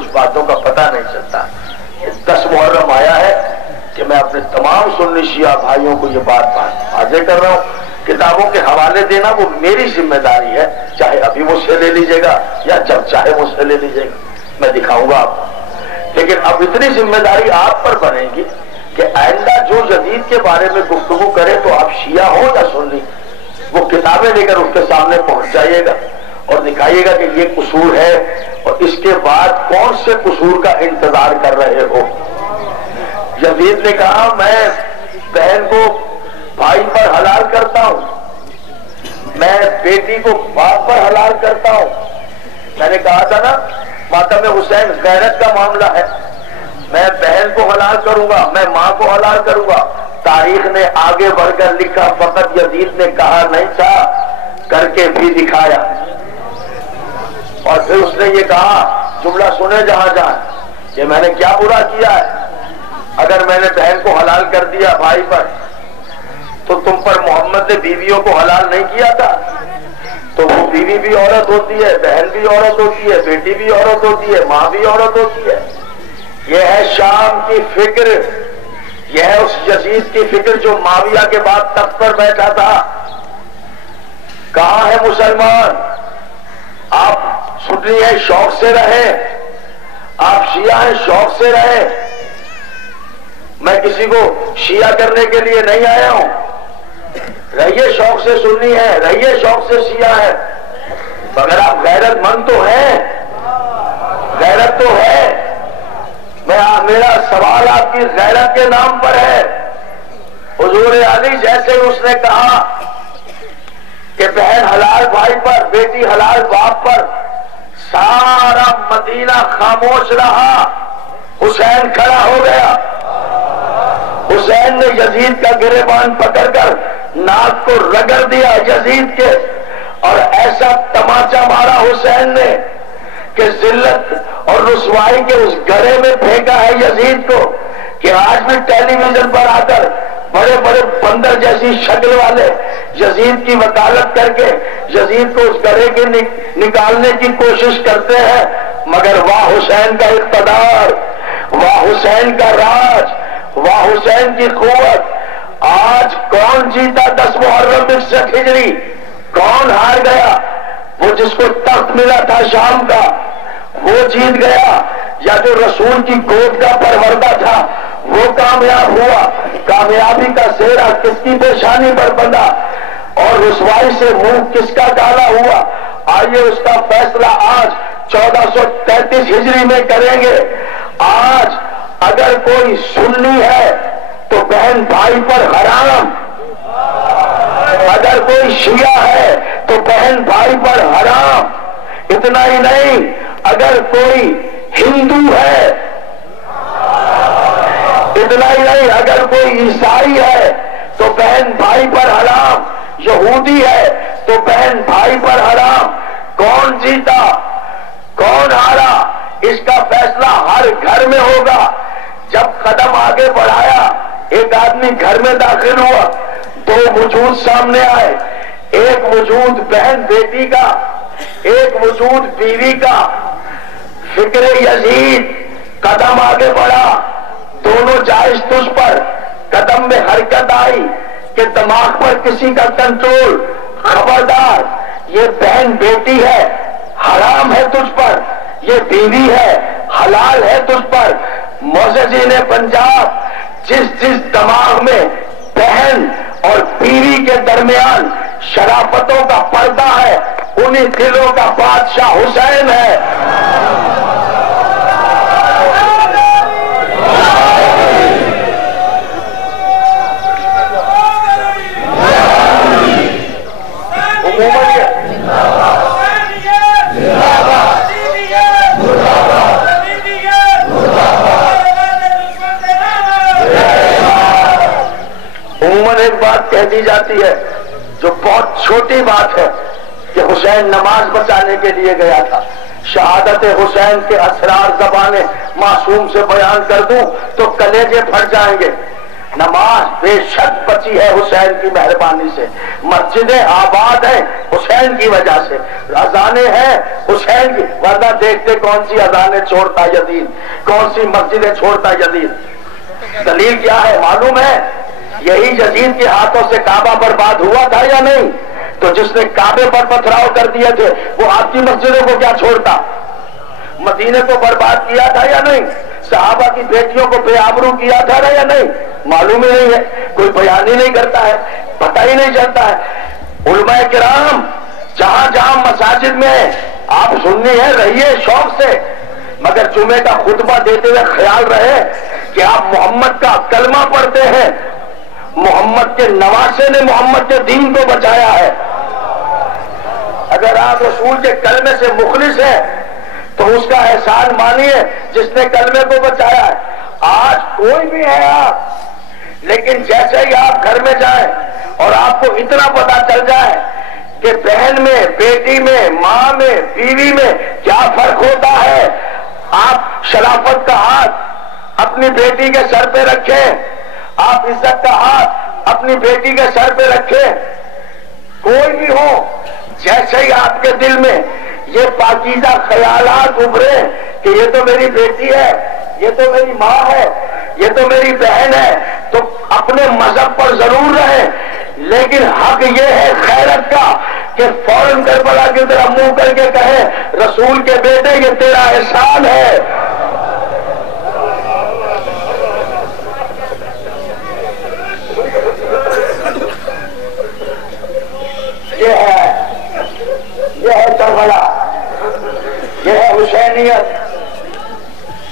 کچھ باتوں کا پتہ نہیں چلتا. 10 محرم آیا ہے کہ میں اپنے تمام سنی شیعہ بھائیوں کو یہ بات واضح کر رہا ہوں، کتابوں کے حوالے دینا وہ میری ذمہ داری ہے، چاہے ابھی مجھ سے لے لیجیے گا یا جب چاہے مجھ سے لے لیجیے گا، میں دکھاؤں گا آپ کو. لیکن اب اتنی ذمہ داری آپ پر بنے گی کہ آئندہ جو یزید کے بارے میں گفتگو کرے تو آپ شیعہ ہو یا سنی، وہ کتابیں لے کر اس کے سامنے پہنچ جائیے گا اور دکھائیے گا کہ یہ قصور ہے اور اس کے بعد کون سے قصور کا انتظار کر رہے ہو. یزید نے کہا میں بہن کو بھائی پر حلال کرتا ہوں، میں بیٹی کو باپ پر حلال کرتا ہوں. میں نے کہا تھا نا ماتم حسین غیرت کا معاملہ ہے، میں بہن کو حلال کروں گا، میں ماں کو حلال کروں گا. تاریخ نے آگے بڑھ کر لکھا فقط یزید نے کہا نہیں تھا، کر کے بھی دکھایا. اور پھر اس نے یہ کہا، جملہ سنے جہاں جہاں، کہ میں نے کیا برا کیا ہے؟ اگر میں نے بہن کو حلال کر دیا بھائی پر تو تم پر محمد نے بیویوں کو حلال نہیں کیا تھا؟ تو وہ بیوی بھی عورت ہوتی ہے، بہن بھی عورت ہوتی ہے، بیٹی بھی عورت ہوتی ہے، ماں بھی عورت ہوتی ہے. یہ ہے شام کی فکر، یہ ہے اس یزید کی فکر جو معاویہ کے بعد تخت پر بیٹھا تھا. کہاں ہے مسلمان؟ آپ سنی ہے شوق سے رہیں، آپ شیعہ ہیں شوق سے رہیں. میں کسی کو شیعہ کرنے کے لیے نہیں آیا ہوں. رہیے شوق سے سنی ہے، رہیے شوق سے شیعہ ہے، مگر آپ غیرت مند تو ہیں، غیرت تو ہے. میرا سوال آپ کی غیرت کے نام پر ہے. حضور علی جیسے اس نے کہا کہ بہن حلال بھائی پر، بیٹی حلال باپ پر، سارا مدینہ خاموش رہا. حسین کھڑا ہو گیا. حسین نے یزید کا گریبان پکڑ کر ناک کو رگڑ دیا یزید کے، اور ایسا تماچا مارا حسین نے کہ ذلت اور رسوائی کے اس گڑھے میں پھینکا ہے یزید کو، کہ آج بھی ٹیلی ویژن پر آ کر بڑے بڑے بندر جیسی شکل والے یزید کی وکالت کر کے یزید کو اس گڑھے کے نکالنے کی کوشش کرتے ہیں. مگر واہ حسین کا اقتدار، واہ حسین کا راج، واہ حسین کی قوت. آج کون جیتا 10 محرم 61 ہجری؟ کون ہار گیا؟ وہ جس کو تخت ملا تھا شام کا وہ جیت گیا، یا جو رسول کی گود کا پروردہ تھا وہ کامیاب ہوا؟ کامیابی کا سہرا کس کی پیشانی پر بندھا اور رسوائی سے منہ کس کا کالا ہوا؟ آئیے اس کا فیصلہ آج 1433 ہجری میں کریں گے. آج اگر کوئی سنی ہے تو بہن بھائی پر حرام، اگر کوئی شیعہ ہے تو بہن بھائی پر حرام. اتنا ہی نہیں، اگر کوئی ہندو ہے، اتنا ہی نہیں، اگر کوئی عیسائی ہے تو بہن بھائی پر حرام، یہودی ہے تو بہن بھائی پر حرام. کون جیتا کون ہارا اس کا فیصلہ ہر گھر میں ہوگا. جب قدم آگے بڑھایا، ایک آدمی گھر میں داخل ہوا، 2 وجود سامنے آئے. ایک وجود بہن بیٹی کا، ایک وجود بیوی کا. فکر یزید قدم آگے بڑھا، دونوں جائز تجھ پر. قدم میں حرکت آئی کہ دماغ پر کسی کا کنٹرول. خبردار، یہ بہن بیٹی ہے، حرام ہے تجھ پر. یہ بیوی ہے، حلال ہے تجھ پر. معززین پنجاب، جس دماغ میں بہن اور بیوی کے درمیان شرافتوں کا پردہ ہے، انہی دلوں کا بادشاہ حسین ہے. ایک بات کہہ دی جاتی ہے جو بہت چھوٹی بات ہے کہ حسین نماز بچانے کے لیے گیا تھا. شہادت حسین کے اسرار زبان معصوم سے بیان کر دوں تو کلیجے پھٹ جائیں گے. نماز بے شک بچی ہے حسین کی مہربانی سے، مسجدیں آباد ہیں حسین کی وجہ سے، اذانیں ہیں حسین کی، ورنہ دیکھتے کون سی اذانیں چھوڑتا یزید، کون سی مسجدیں چھوڑتا یزید۔ دلیل کیا ہے معلوم ہے؟ یہی یزید کے ہاتھوں سے کعبہ برباد ہوا تھا یا نہیں؟ تو جس نے کعبے پر پتھراؤ کر دیے تھے وہ آپ کی مسجدوں کو کیا چھوڑتا؟ مدینے کو برباد کیا تھا یا نہیں؟ صحابہ کی بیٹیوں کو بے آبرو کیا تھا یا نہیں؟ معلوم ہی نہیں ہے، کوئی بیان ہی نہیں کرتا ہے، پتہ ہی نہیں چلتا ہے۔ علماء کرام جہاں جہاں مساجد میں آپ سننی ہے رہیے شوق سے، مگر جمعے کا خطبہ دیتے ہوئے خیال رہے کہ آپ محمد کا کلمہ پڑھتے ہیں، محمد کے نواسے نے محمد کے دین کو بچایا ہے۔ اگر آپ رسول کے کلمے سے مخلص ہیں تو اس کا احسان مانیے جس نے کلمے کو بچایا ہے۔ آج کوئی بھی ہے آپ، لیکن جیسے ہی آپ گھر میں جائیں اور آپ کو اتنا پتا چل جائے کہ بہن میں، بیٹی میں، ماں میں، بیوی میں کیا فرق ہوتا ہے، آپ شرافت کا ہاتھ اپنی بیٹی کے سر پہ رکھیں، آپ عزت کا ہاتھ اپنی بیٹی کے سر پہ رکھیں۔ کوئی بھی ہو، جیسے ہی آپ کے دل میں یہ پاکیزہ خیالات ابھرے کہ یہ تو میری بیٹی ہے، یہ تو میری ماں ہے، یہ تو میری بہن ہے، تو اپنے مذہب پر ضرور رہیں، لیکن حق یہ ہے خیرت کا کہ فوراً کربلا کی طرح منہ کر کے کہیں رسول کے بیٹے یہ تیرا احسان ہے۔ یہ ہے کربلا، یہ ہے حسینیت۔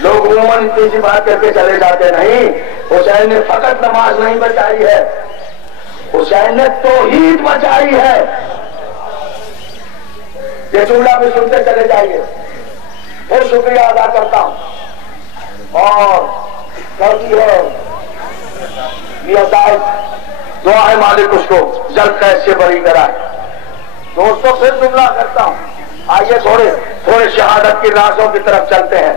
لوگ عموماً اتنی سی بات کر کے چلے جاتے نہیں، حسین نے فقط نماز نہیں بچائی ہے، حسین نے توحید بچائی ہے۔ یہ جملہ بھی سنتے چلے جائیے۔ پھر شکریہ ادا کرتا ہوں اور کرتی ہے میاں صاحب، دعا ہے مالک اس کو جلد قید سے بری کرائے۔ دوستوں پھر جملہ کرتا ہوں، آئیے تھوڑے شہادت کی رازوں کی طرف چلتے ہیں۔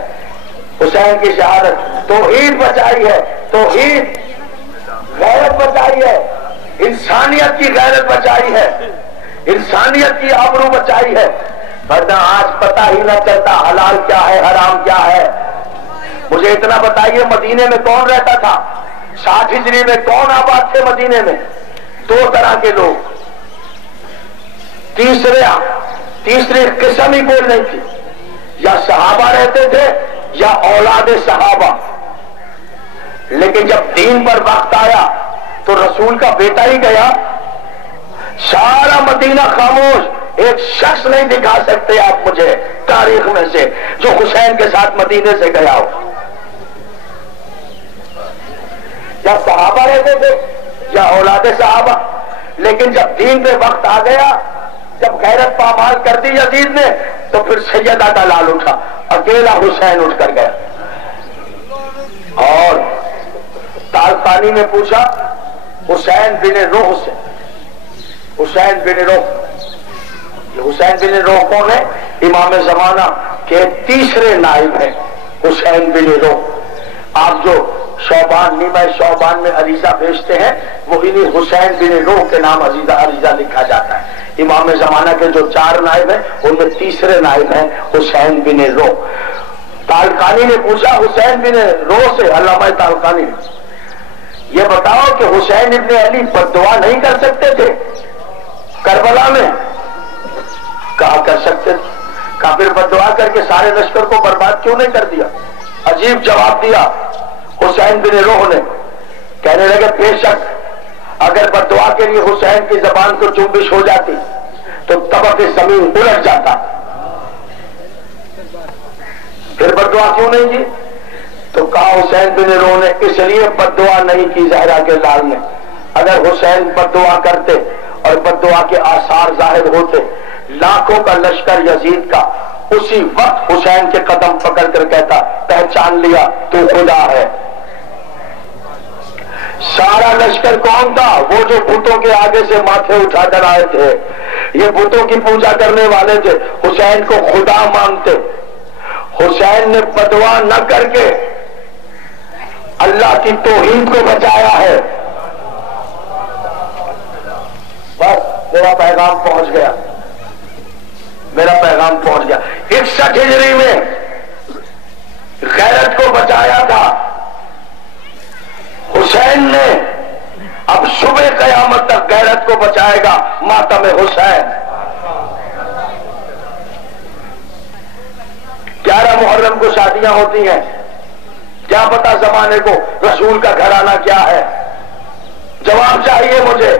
حسین کی شہادت، توحید بچائی ہے، توحید، غیرت بچائی ہے، انسانیت کی غیرت بچائی ہے، انسانیت کی آبرو بچائی ہے، ورنہ آج پتہ ہی نہ چلتا حلال کیا ہے حرام کیا ہے۔ مجھے اتنا بتائیے مدینے میں کون رہتا تھا؟ 60 ہجری میں کون آباد تھے مدینے میں؟ 2 طرح کے لوگ، تیسری قسم ہی کوئی نہیں تھی، یا صحابہ رہتے تھے یا اولاد صحابہ۔ لیکن جب دین پر وقت آیا تو رسول کا بیٹا ہی گیا، سارا مدینہ خاموش، ایک شخص نہیں دکھا سکتے آپ مجھے تاریخ میں سے جو حسین کے ساتھ مدینے سے گیا ہو۔ یا صحابہ رہتے تھے یا اولاد صحابہ، لیکن جب دین پہ وقت آ گیا، جب غیرت پامال کر دی یزید نے، تو پھر سیدہ کا لال اٹھا، اکیلا حسین اٹھ کر گیا۔ اور تالقانی نے پوچھا حسین بن روح سے، حسین بن روح، یہ حسین بن روح کون ہے؟ امام زمانہ کے تیسرے نائب ہیں حسین بن روح۔ آپ جو شعبان، نیمہ شعبان میں عریضہ بھیجتے ہیں وہ انہی حسین بن روح کے نام عریضہ لکھا جاتا ہے۔ امام زمانہ کے جو 4 نائب ہیں ان میں تیسرے نائب ہیں حسین بن روح۔ تالقانی نے پوچھا حسین بن روح سے، علامہ تالقانی، یہ بتاؤ کہ حسین ابن علی بددعا نہیں کر سکتے تھے کربلا میں؟ کہا کر سکتے تھے۔ کہا پھر بددعا کر کے سارے لشکر کو برباد کیوں نہیں کر دیا؟ عجیب جواب دیا حسین بن روح نے، کہنے لگے بے شک اگر بددعا کے لیے حسین کی زبان کو جنبش ہو جاتی تو طبق زمین الٹ جاتا، پھر بددعا کیوں نہیں کی؟ تو کہا حسین بن روح نے اس لیے بددعا نہیں کی زہرا کے لال نے، اگر حسین بددعا کرتے اور بددعا کے آثار ظاہر ہوتے، لاکھوں کا لشکر یزید کا اسی وقت حسین کے قدم پکڑ کر کہتا پہچان لیا تو خدا ہے۔ سارا لشکر کون تھا؟ وہ جو بتوں کے آگے سے ماتھے اٹھا کر آئے تھے، یہ بتوں کی پوجا کرنے والے تھے، حسین کو خدا مانتے۔ حسین نے بددعا نہ کر کے اللہ کی توحید کو بچایا ہے. بس میرا پیغام پہنچ گیا، میرا پیغام پہنچ گیا. 61 ہجری میں غیرت کو بچایا تھا حسین نے، اب صبح قیامت تک غیرت کو بچائے گا ماتم حسین. 11 محرم کو شادیاں ہوتی ہیں، کیا پتا زمانے کو رسول کا گھرانہ کیا ہے؟ جواب چاہیے مجھے.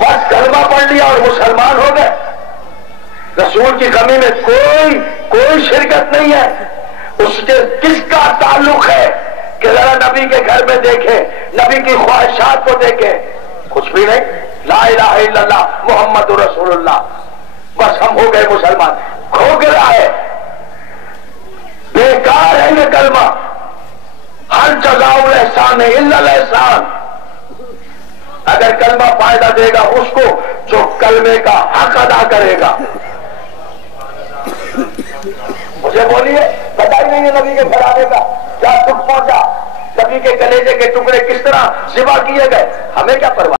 بس کلمہ پڑھ لیا اور مسلمان ہو گئے. رسول کی کمی میں کوئی شرکت نہیں ہے. اس کے کس کا تعلق ہے کہ ذرا نبی کے گھر میں دیکھیں، نبی کی خواہشات کو دیکھیں؟ کچھ بھی نہیں. لا الہ الا اللہ محمد رسول اللہ، بس ہم ہو گئے مسلمان. کھو گیا ہے، بیکار ہے یہ کلمہ. ہر جزاء الاحسان الا الاحسان. اگر کلمہ فائدہ دے گا اس کو جو کلمے کا حق ادا کرے گا. مجھے بولیے، پتہ ہی نہیں ہے نبی کے گھرانے کا کیا دکھ پہنچا، نبی کے کلیجے کے ٹکڑے کس طرح ذبح کیے گئے، ہمیں کیا پرواہ.